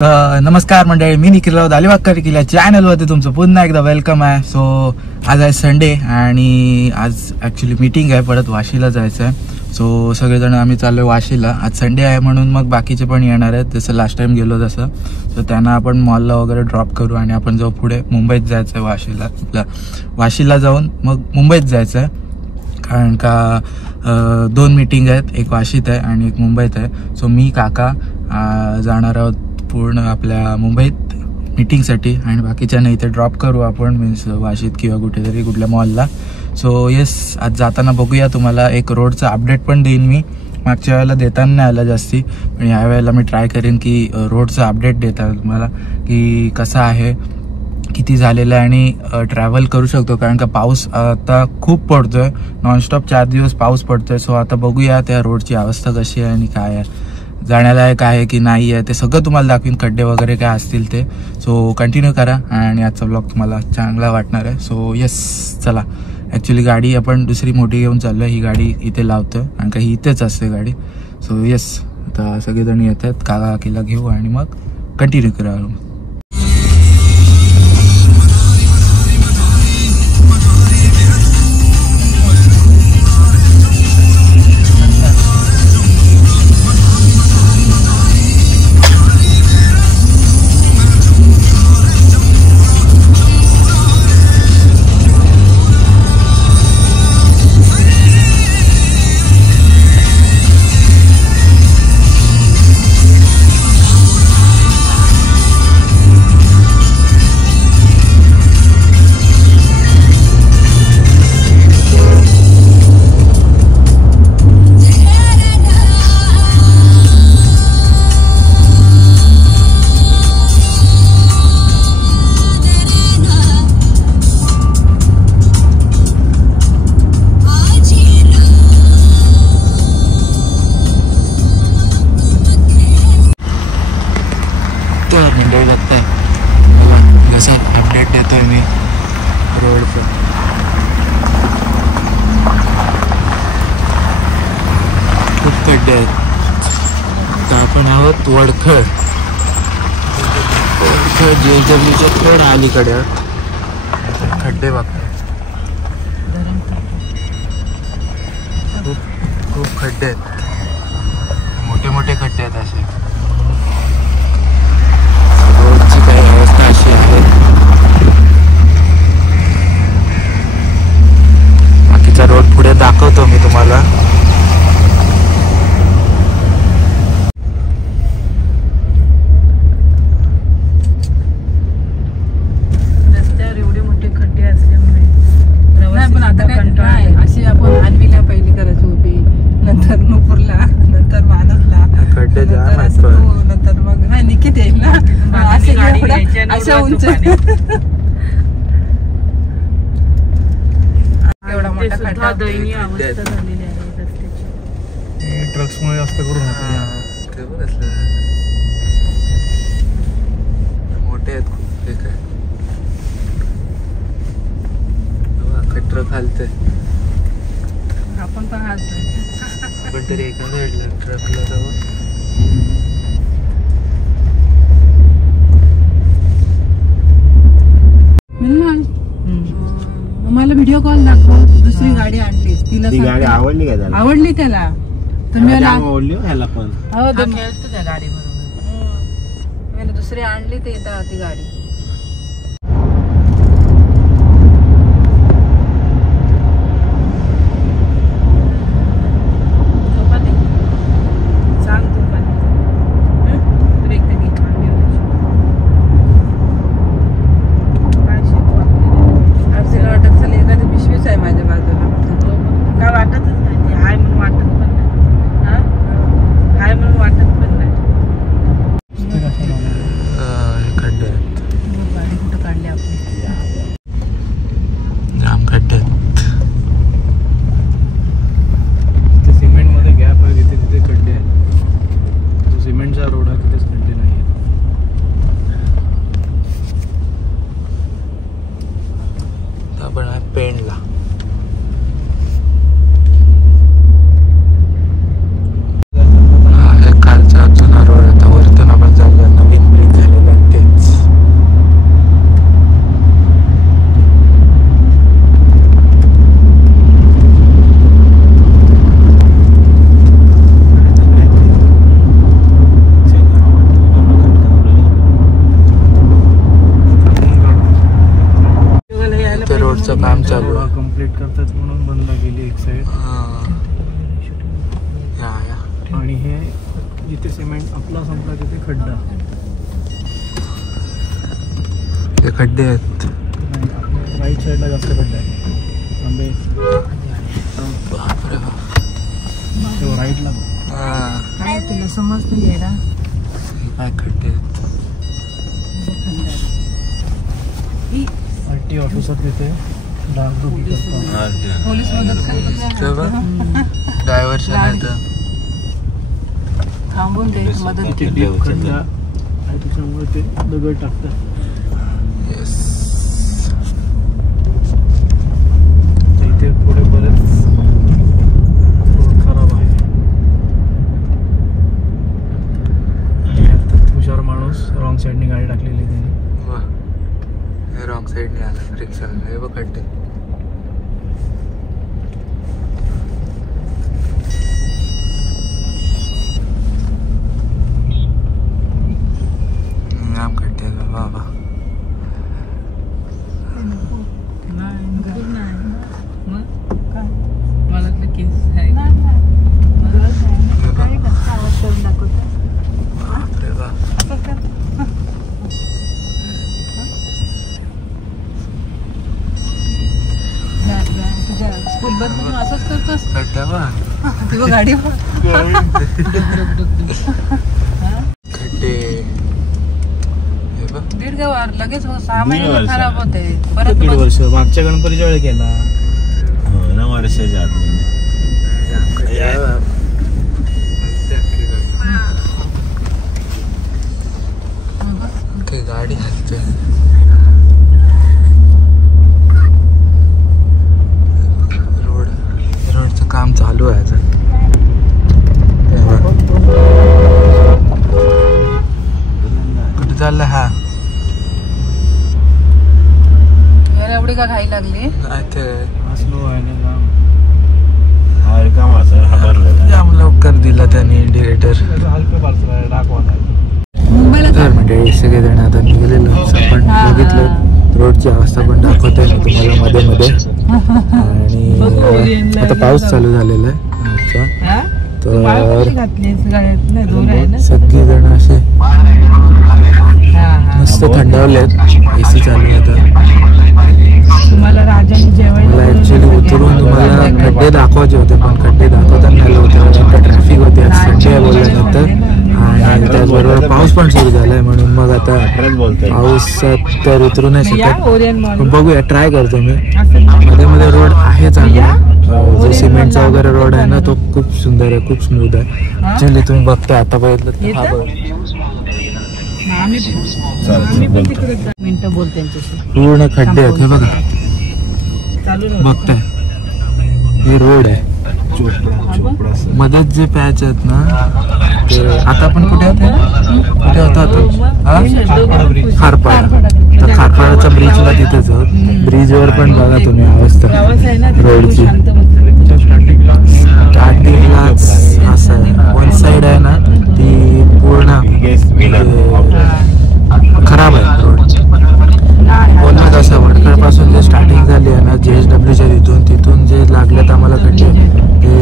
नमस्कार मंडळी, मी निखिल राऊत अलिबाग केल्या चॅनलवरती तुमचं पुन्हा एकदा वेलकम आहे. सो आज आहे संडे आणि आज ॲक्च्युली मीटिंग आहे, परत वाशीला जायचं आहे. सो सगळेजण आम्ही चाललो आहे वाशीला. आज संडे आहे म्हणून मग बाकीचे पण येणार आहेत, जसं लास्ट टाइम गेलो तसं. सो त्यांना आपण मॉलला वगैरे ड्रॉप करू आणि आपण जाऊ पुढे मुंबईत जायचं आहे. वाशीला जाऊन मग मुंबईत जायचं आहे, कारण का 2 मीटिंग आहेत, एक वाशीत आहे आणि एक मुंबईत आहे. सो मी काका जाणार आहोत पूर्ण आपल्या मुंबईत मीटिंगसाठी आणि बाकीच्यांना इथे ड्रॉप करू आपण, मीन्स वाशीत किंवा कुठेतरी कुठल्या मॉलला. सो येस, आज जाताना बघूया. तुम्हाला एक रोडचा अपडेट पण देईन मी. मागच्या वेळेला देताना नाही आला जास्ती, पण यावेळेला मी ट्राय करेन की रोडचा अपडेट देता तुम्हाला की कसा आहे, किती झालेलं आहे आणि ट्रॅव्हल करू शकतो. कारण का पाऊस आता खूप पडतोय, नॉनस्टॉप 4 दिवस पाऊस पडतोय. सो आता बघूया त्या रोडची अवस्था कशी आहे आणि काय आहे, जाण्यालायक आहे की नाही आहे, ते सगळं तुम्हाला दाखवीन. खड्डे वगैरे काय असतील ते. सो कंटिन्यू करा आणि आजचा ब्लॉग तुम्हाला चांगला वाटणार आहे. सो येस, चला. ॲक्च्युली गाडी आपण दुसरी मोठी घेऊन चाललो आहे, ही गाडी इथे लावतो कारण का ही इथेच असते गाडी. सो येस, आता सगळेजण येत आहेत, काकीला घेऊ आणि मग कंटिन्यू करा. मंडळी लागतंय जसं अपडेट देतोय मी रोडचं. खूप खड्डे आहेत. तर आपण आहोत वडखळ JW थोडं अलीकडे. खड्डे बघतोय, खूप खड्डे आहेत, मोठे मोठे खड्डे आहेत असे. बाकीचा रोड पुढे दाखवतो मी तुम्हाला. रस्त्यावर एवढे मोठे खड्डे असल्यामुळे पण आता काय अशी आपण आणवीला पहिली करायची उभी, नंतर नुपूरला, नंतर मानसला खड्डे जाम आहेत. नंतर मग नाही निकित येईल ना अशा उंच. एवढा मोठा खड्डा, दयनीय अवस्था झालेली आहे रस्त्याची. ट्रक्समुळे जास्त करून मोठे आहेत खूप. ठीक आहे, ट्रक हालते, आपण पण हालतोय. पण तरी एका साईडला ट्रकला जावं. मला व्हिडिओ कॉल दाखव, दुसरी गाडी आणलीस, तिला गाडी आवडली का त्याला? आवडली त्याला. तुम्ही आवडली ह्याला पण. हो, खेळतो त्या गाडी बरोबर. दुसरी आणली ते ती गाडी. चालू आहे. कम्प्लीट करतात म्हणून बंद केली एक साईड. आणि हे जिथे सिमेंट आपला संपला तिथे खड्डा. ते खड्डे आहेत. राईट साईडला जास्त खड्डा आहे. आंबे राईटला तुला समजतं यायला काय खड्डे आहेत. आरटी ऑफिसर तिथे डागडुगी करतात. पोलीस मदत करतात. डायव्हर्शन आहे तर थांबून द्यायची मदत केली. डीप खड्डा आणि त्याच्यामुळे ते दगड टाकतात. येस. इथे पुढे बरेच रोड खराब आहे. हुशार माणूस रॉंग साईडने गाडी टाकलेली आहे त्यांनी. रॉंग साईडने आला रिक्षा. हे बघ खड्डे. नाम खड्डे बाबा. मला केस आहे. बापरे बा. स्कूल बस मधून असंच करतोस. खड्डा बा. तेव्हा गाडी खड्डे. हे बघ. दीड गावार लगेच 6 महिने वर्ष. खराब होते. परत दीड बस- वर्ष मागच्या गणपतीच्या वेळी केला. वर्षाच्या आतमध्ये काही गाडी हलते. रोडचं काम चालू आहे आता. कुठे चाललं हा? यार एवढी का घाई लागली. नाही ते स्लो आहे ना काम. काम असं हादरलं. जाम लवकर दिला त्याने इंडिकेटर. हलकं पार्सल आहे दाखवणार. मुंबईला तर म्हणजे सगळेजण आता निघालेलो. आपण बघितलं रोडची अवस्था पण दाखवतोय मी तुम्हाला मध्ये मध्ये. आणि आता पाऊस चालू झालेला आहे आमचा. तर सगळी जण असे मस्त थंडावलेत. एसी चालू आहे आता. तुम्हाला राजाने जेवायला मला ऍक्च्युली उतरून तुम्हाला खड्डे दाखवायचे होते पण खड्डे दाखवता नाही आले होते. आता ट्रॅफिक होते. आज संडे आहे बोलल्यानंतर आणि त्याचबरोबर पाऊस पण सुरू झालाय म्हणून मग आता पाऊसात तर उतरू नाही शकत. पण बघूया ट्राय करतो मी. मध्ये मध्ये रोड आहे चांगला. जो सिमेंटचा वगैरे रोड आहे ना तो खूप सुंदर आहे. खूप स्मूथ आहे. ऍक्च्युली तुम्ही बघताय आता बघितलं हा बघ मिनिटं बोल त्यांच्याशी. पूर्ण खड्डे आहेत. हे बघा चालू बघताय हे रोड आहे. मध्येच जे पॅच आहेत ना ते आता आपण कुठे होतो? कुठे होता खारपाडा. तर खारपाडाच्या ब्रिजला तिथेच आहोत. ब्रिजवर पण बघा तुम्ही अवस्था रोडची. स्टार्टिंगलाच असं आहे. वन साईड आहे ना ती पूर्ण खराब आहे रोड. बोलणं कसं वडखळ पासून जे स्टार्टिंग झाली आहे ना JSWच्या तिथून जे लागलेत आम्हाला खड्डे ते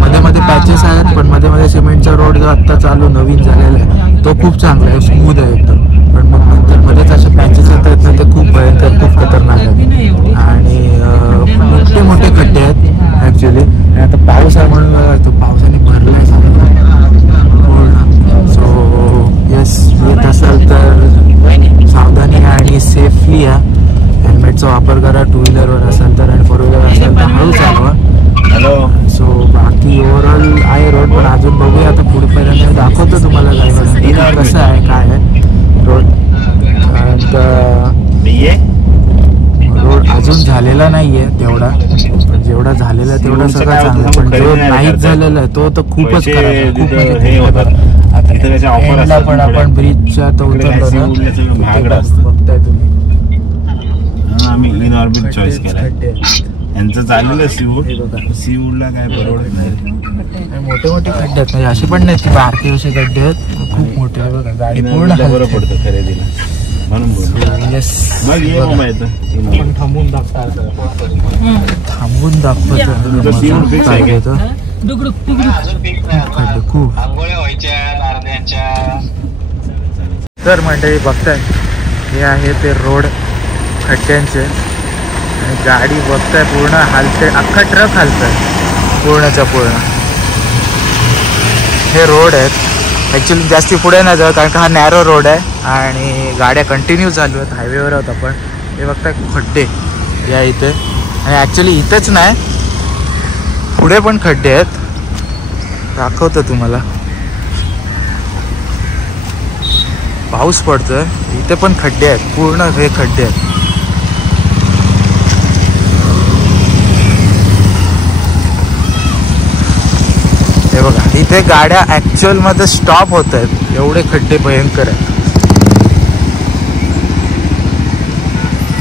मध्ये मध्ये पॅचेस आहेत. पण मध्ये मध्ये सिमेंटचा रोड जो आत्ता चालू नवीन झालेला आहे तो खूप चांगला आहे. स्मूथ आहे एकदम. पण मग नंतर मध्येच असे पॅचेस येतात ना ते खूप भयंकर खूप खतरनाक आहेत. आणि मोठे मोठे खड्डे आहेत ऍक्च्युली. आणि आता पाऊस आहे म्हणून तो पावसाने भरलाय पूर्ण. सो येस येत असाल तर सावधानी आणि सेफली या. हेल्मेटचा वापर करा. 2 व्हीलरवर असाल तर आणि 4 व्हीलर असाल तर हळू चालवा. सो बाकी ओव्हरऑल आहे रोड. पण अजून बघूया आता पुढेपर्यंत दाखवतो तुम्हाला जाईपर्यंत कसं आहे काय आहे रोड. रोड अजून झालेला नाहीये तेवढा. पण जेवढा झालेला आहे तेवढा सगळं चांगला. पण जो नाहीच झालेला आहे तो तर खूपच खराब. आता पण आपण ब्रिजच्या तर उतरलो ना बघताय तुम्ही. आम्ही इन ऑर्बिट चॉईस केला. यांचं चाललेलं सीवूडला काय परवडत नाही. मोठे मोठे खड्डे आहेत. म्हणजे असे पण नाहीत की बारके असे खड्डे आहेत. खूप मोठे आहे बघा. गाडी पूर्ण बरं पडतं खरेदीला. म्हणून बोल. येस बघ ये मग येतं. थांबून दाखवतो खड्डे खूप. तर मंडळी बघताय हे आहे ते रोड खड्ड्यांचे आणि गाडी बघताय पूर्ण हालते, अख्खा ट्रक हालतोय पूर्णच्या पूर्ण. हे रोड आहेत ॲक्च्युली जास्ती पुढे नाही जाऊ कारण का हा नॅरो रोड आहे आणि गाड्या कंटिन्यू चालू आहेत. हायवेवर आहोत आपण. हे बघताय खड्डे या इथे आणि ॲक्च्युली इथेच नाही पुढे पण खड्डे आहेत. दाखवतो तुम्हाला. पाऊस पडतोय इथे पण खड्डे आहेत पूर्ण हे खड्डे आहेत. हे बघा इथे गाड्या ऍक्च्युअल मध्ये स्टॉप होत आहेत एवढे खड्डे भयंकर आहेत.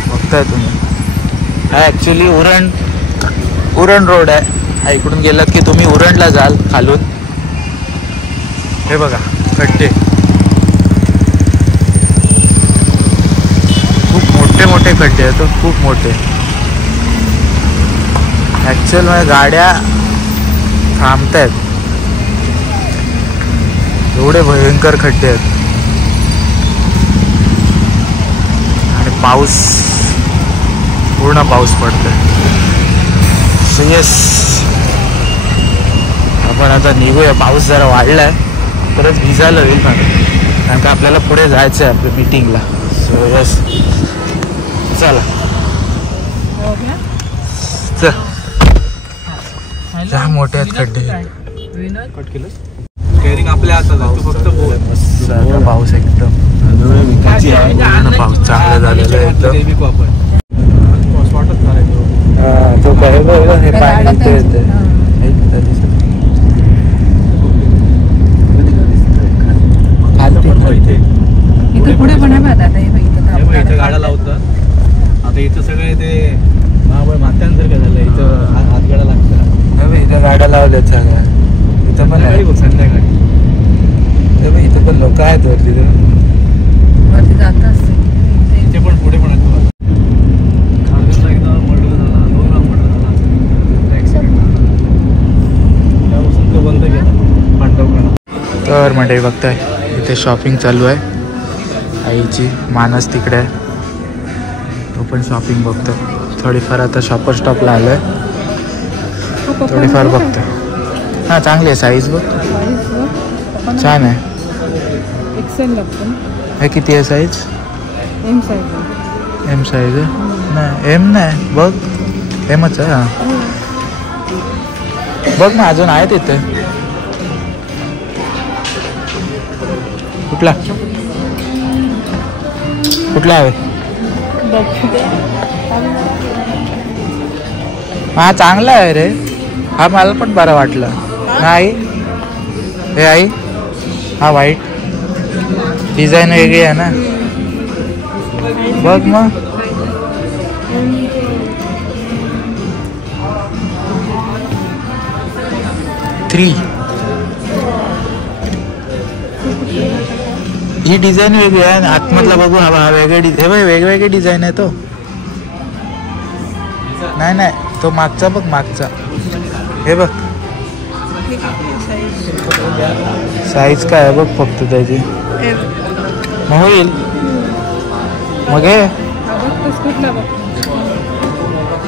बघताय तुम्ही हा ऍक्च्युली उरण रोड आहे. हा इकडून गेलात की तुम्ही उरणला जाल खालून. हे बघा खड्डे खूप मोठे खड्डे आहेत. खूप मोठे ऍक्च्युअल मध्ये गाड्या थांबतायत एवढे भयंकर खड्डे आहेत. आणि पाऊस पूर्ण पाऊस पडतोय. सो येस आपण आता निघूया. पाऊस जरा वाढलाय तरच भिजायला होईल कारण का आपल्याला पुढे जायचं आहे आपल्या मीटिंगला. सो येस चला चल. मोठे आहेत खड्डे. कट केलं स्टेअरिंग आपल्या हातात फक्त पाऊस एकदम पूर्ण पाऊस चांगला झालेला आहे एकदम. तो हे पाणी इथे येते. इथे पुढे पण आहे बघा आता इथं गाड्या लावतात. आता इथं सगळे ते मात्यांतर काय झालं इथं हातगाड्या लागतात. इथं गाड्या लावल्यात सगळ्या. इथं पण आहे संध्याकाळी. इथं पण लोक आहेत वरती वरती जात असते. इथे पण पुढे पण येतो. एकदा मर्डर झाला, 2 लाख मर्डर झाला ऍक्सिडेंट. त्यापासून तो बंद केला पांडवकडा. तर मंडळी बघताय इथे शॉपिंग चालू आहे आईची. मानस तिकडे आहे तो पण शॉपिंग बघतो. थोडीफार आता शॉपर स्टॉपला आलो आहे. थोडीफार बघतो. हां चांगली आहे साईज बघ छान आहे. एक्सेल लागतो. हे किती आहे size? M size. M size आहे नाही एम नाही बघ एमच आहे. हां बघ ना अजून आहे तिथे. कुठला आहे? हा चांगला आहे रे. हा मला पण बरा वाटला. आई हे आई हा व्हाईट डिझाईन वेगळी आहे ना. बघ मग थ्री ही डिझाईन वेगळी आहे. आतमधला बघू हा वेगवेगळे डिझाईन आहे. तो नाही तो मागचा बघ मागचा. हे बघ साईज काय आहे बघ फक्त त्याची. मग होईल मग हे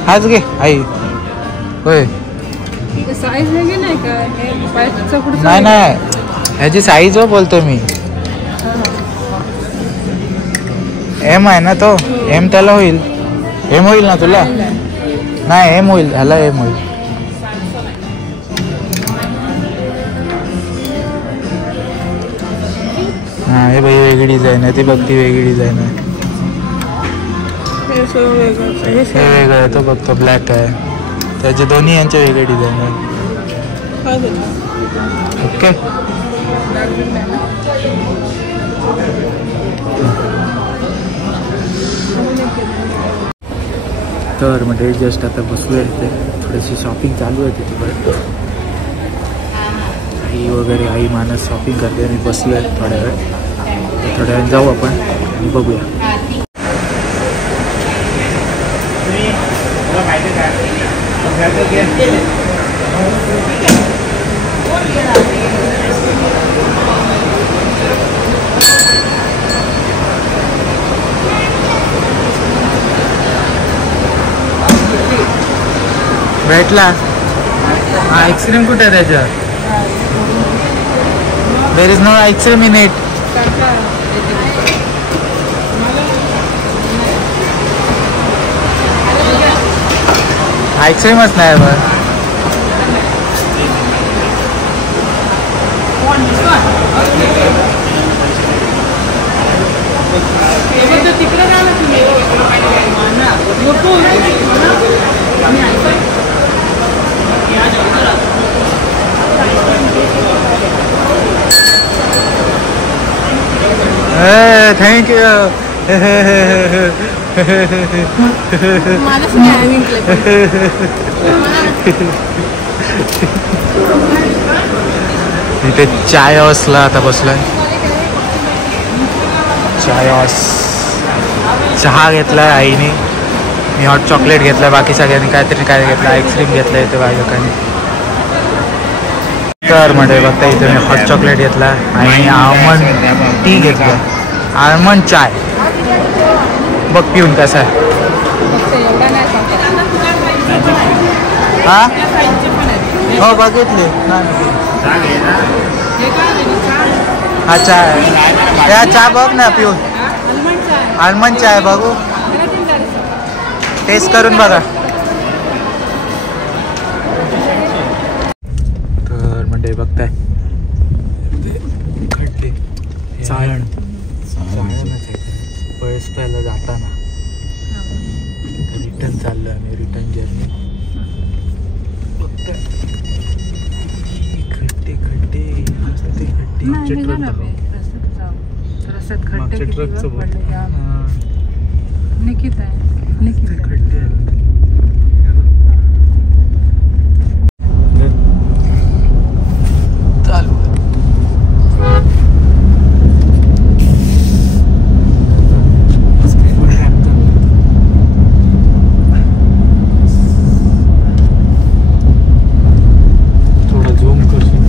हाच घे आई. होय साईज वेगळी नाही का? नाही ह्याची साईज हो बोलतो मी. एम आहे ना तो. एम त्याला होईल. एम होईल ना तुला? नाही एम होईल ह्याला. एम होईल. हा हे बाई वेगळी डिझाईन आहे. ती बघ ती वेगळी डिझाईन आहे. हे वेगळं आहे. तो बघतो ब्लॅक आहे. त्याचे दोन्ही यांचे वेगळे डिझाईन आहे. ओके तर म्हणजे जस्ट आता बसलोय इथे. थोडीशी शॉपिंग चालू आहे तिथे. आई वगैरे मानस शॉपिंग करते. मी बसलोय थोड्या वेळ जाऊ आपण आणि बघूया. भेटला हा आईस्क्रीम कुठे आहे त्याच्यात there is no ice cream in it आईस्क्रीमच नाही बरं तिकडे झालं तुम्ही थँक यू इथे चाय हाऊसला आता बसलाय चाय हाऊस चहा घेतलाय आईने मी हॉट चॉकलेट घेतलाय बाकी सगळ्यांनी काहीतरी काय घेतलं आईस्क्रीम घेतलंय इथे बायकांनी तर म्हणजे बघता इथे मी हॉट चॉकलेट घेतला आणि आल्मंड टी घेतला आल्मंड चाय बघ पिऊन कसा आहे हा हो बघितली हा चाय त्या चहा बघ ना पिऊन आल्मंड चाय बघू टेस्ट करून बघा तर म्हणजे बघताय खड्डे चाळण पळस पहिला जाताना रिटर्न चाललो आम्ही रिटर्न जर्नी बघताय खड्डे खड्डे खड्डे खड्डे मागच्या ट्रकचं निकित आहे खड्डे चालू थोडा झूम करशील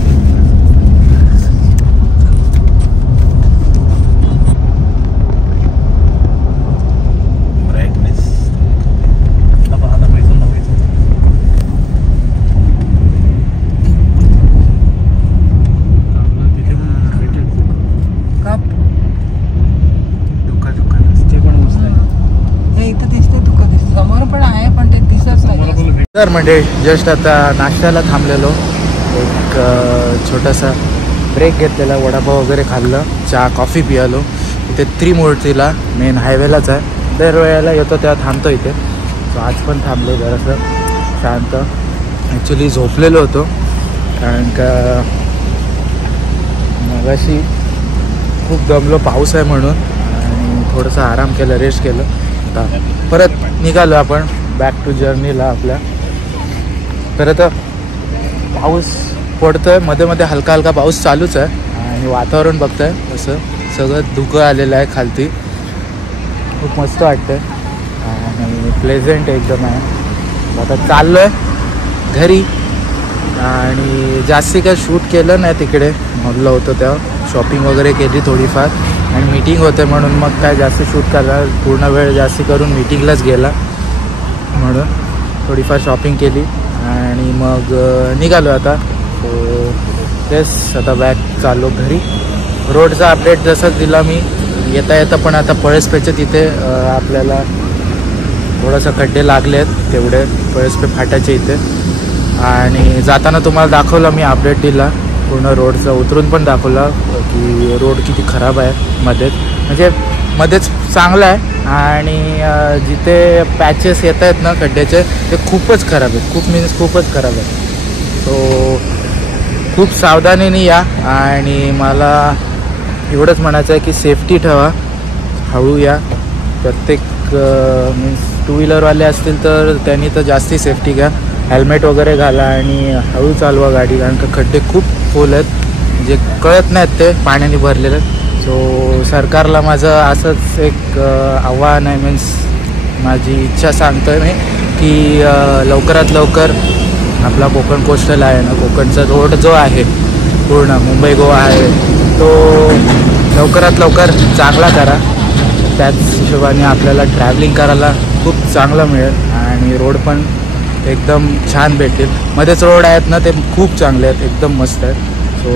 तर म्हणजे जस्ट आता नाश्त्याला थांबलेलो एक छोटासा ब्रेक घेतलेला वडापाव वगैरे खाल्लं चहा कॉफी पियालो इथे त्रिमूर्तीला मेन हायवेलाच आहे दरवेळेला येतो तेव्हा थांबतो इथे सो आज पण थांबलो जरासं शांत ॲक्च्युली झोपलेलो होतो कारण का मगाशी खूप दमलो पाऊस आहे म्हणून आणि थोडंसं आराम केलं रेस्ट केलं आता परत निघालो आपण बॅक टू जर्नीला आपल्या परत पाऊस पडतोय मध्ये मध्ये हलका हलका पाऊस चालूच आहे आणि वातावरण बघताय असं सगळं धुकं आलेलं आहे खालती खूप मस्त वाटतंय आणि प्लेझेंट एकदम आहे आता चाललो आहे घरी आणि जास्ती काय शूट केलं नाही तिकडे मॉलला होतं तेव्हा शॉपिंग वगैरे केली थोडीफार आणि मीटिंग होते म्हणून मग काय जास्त शूट करणार पूर्ण वेळ जास्ती करून मीटिंगलाच गेला म्हणून थोडीफार शॉपिंग केली आणि मग निघालो आता सो तेच आता बॅक चाललो घरी रोडचा अपडेट जसं दिला मी येता येता पण आता पळसपेच्या तिथे आपल्याला थोडंसं खड्डे लागले आहेत तेवढे पळसपे फाट्याचे इथे आणि जाताना तुम्हाला दाखवलं मी अपडेट दिला पूर्ण रोडचा उतरून पण दाखवला की रोड किती खराब आहे मध्येच म्हणजे मध्येच चांगला आहे आणि जिथे पॅचेस येत आहेत ना खड्ड्याचे ते खूपच खराब आहेत खूप मीन्स खूपच खराब आहेत सो खूप सावधानीने या आणि मला एवढंच म्हणायचं आहे की सेफ्टी ठेवा हळू या प्रत्येक मीन्स टू व्हीलरवाले असतील तर त्यांनी तर जास्ती सेफ्टी घ्या हेल्मेट वगैरे घाला आणि हळू चालवा गाडी कारण का खड्डे खूप खोल आहेत म्हणजे कळत नाहीत ते पाण्याने भरलेले आहेत सो सरकारला माझं असंच एक आव्हान आहे मीन्स माझी इच्छा सांगतो आहे मी की लवकरात लवकर आपला कोकण कोस्टल आहे ना, कोकणचा रोड जो आहे पूर्ण मुंबई गोवा आहे तो लवकरात लवकर चांगला करा. त्याच हिशोबाने आपल्याला ट्रॅव्हलिंग करायला खूप चांगलं मिळेल आणि रोड पण एकदम छान भेटतील. मध्येच रोड आहेत ना ते खूप चांगले आहेत, एकदम मस्त आहेत. सो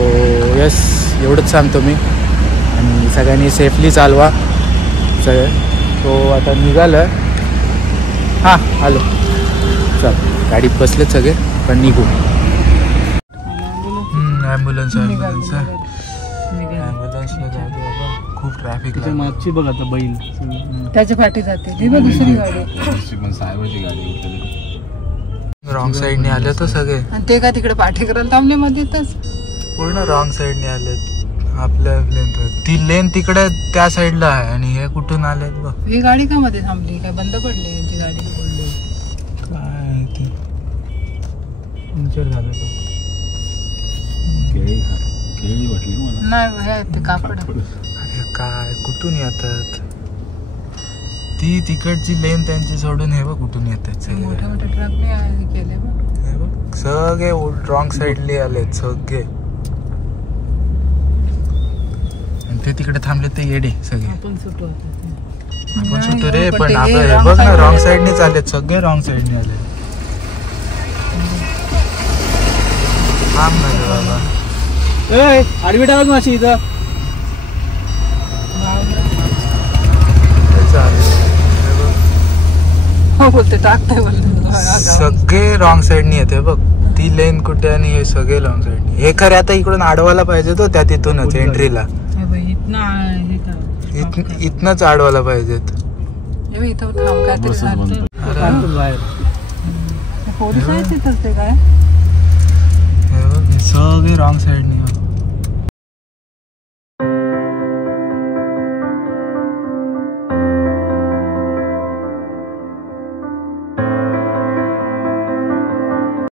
यस, एवढंच सांगतो मी. आणि सगळ्यांनी सेफली चालवा सगळे. तो आता निघालं. हां आलो, चल गाडीत बसलेत सगळे, पण निघू. ॲम्ब्युलन्सला जाऊ बाबा, खूप ट्रॅफिक. मागची बघ आता बैल त्याच्या पाठी जाते ती बघ दुसरी गाडी. साहेबाची गाडी रॉंग साईडने आले तर सगळे. आणि ते का तिकडे पाठी करायला थांबले मध्येच. पूर्ण रॉंग साईडने आले. आपल्या लेन, ती लेन तिकडे त्या साईडला आहे आणि हे कुठून आले बघ. ही गाडी का मध्ये थांबली? काय बंद पडली यांची गाडी? काय ते पंक्चर झालं. केळी वाटली मला. नाही हे ते कापड. अरे काय कुठून येतात? ती तिकडची लेन त्यांची सोडून हे बघ कुठून येतात सगळे. मोठे मोठे ट्रक नाही केले बघ. हे बघ सगळे रॉंग साईडले आलेत सगळे. आणि ते तिकडे थांबले ते येडे सगळे. आपण सुटू आपण सुटू रे, पण आपलं हे बघ ना रॉंग साईडनेच आलेत सगळे. रॉंग साईडने आले. थांब ना रे बाबा. आडवी टाका माशी इथं. हो बोलते टाकताय बोलते. सगळे रॉंग साईडने येते बघ. ती लेन कुठे आणि हे सगळे रॉंग साईडने. हे खरे आता इकडून आडवायला पाहिजे तो त्या तिथूनच एंट्रीला. इथनच आडवायला पाहिजेत. इथं थांब काहीतरी बाहेर पोलीस आहेत तिथंच ते काय. हे बघ हे सगळे रॉंग साईडने.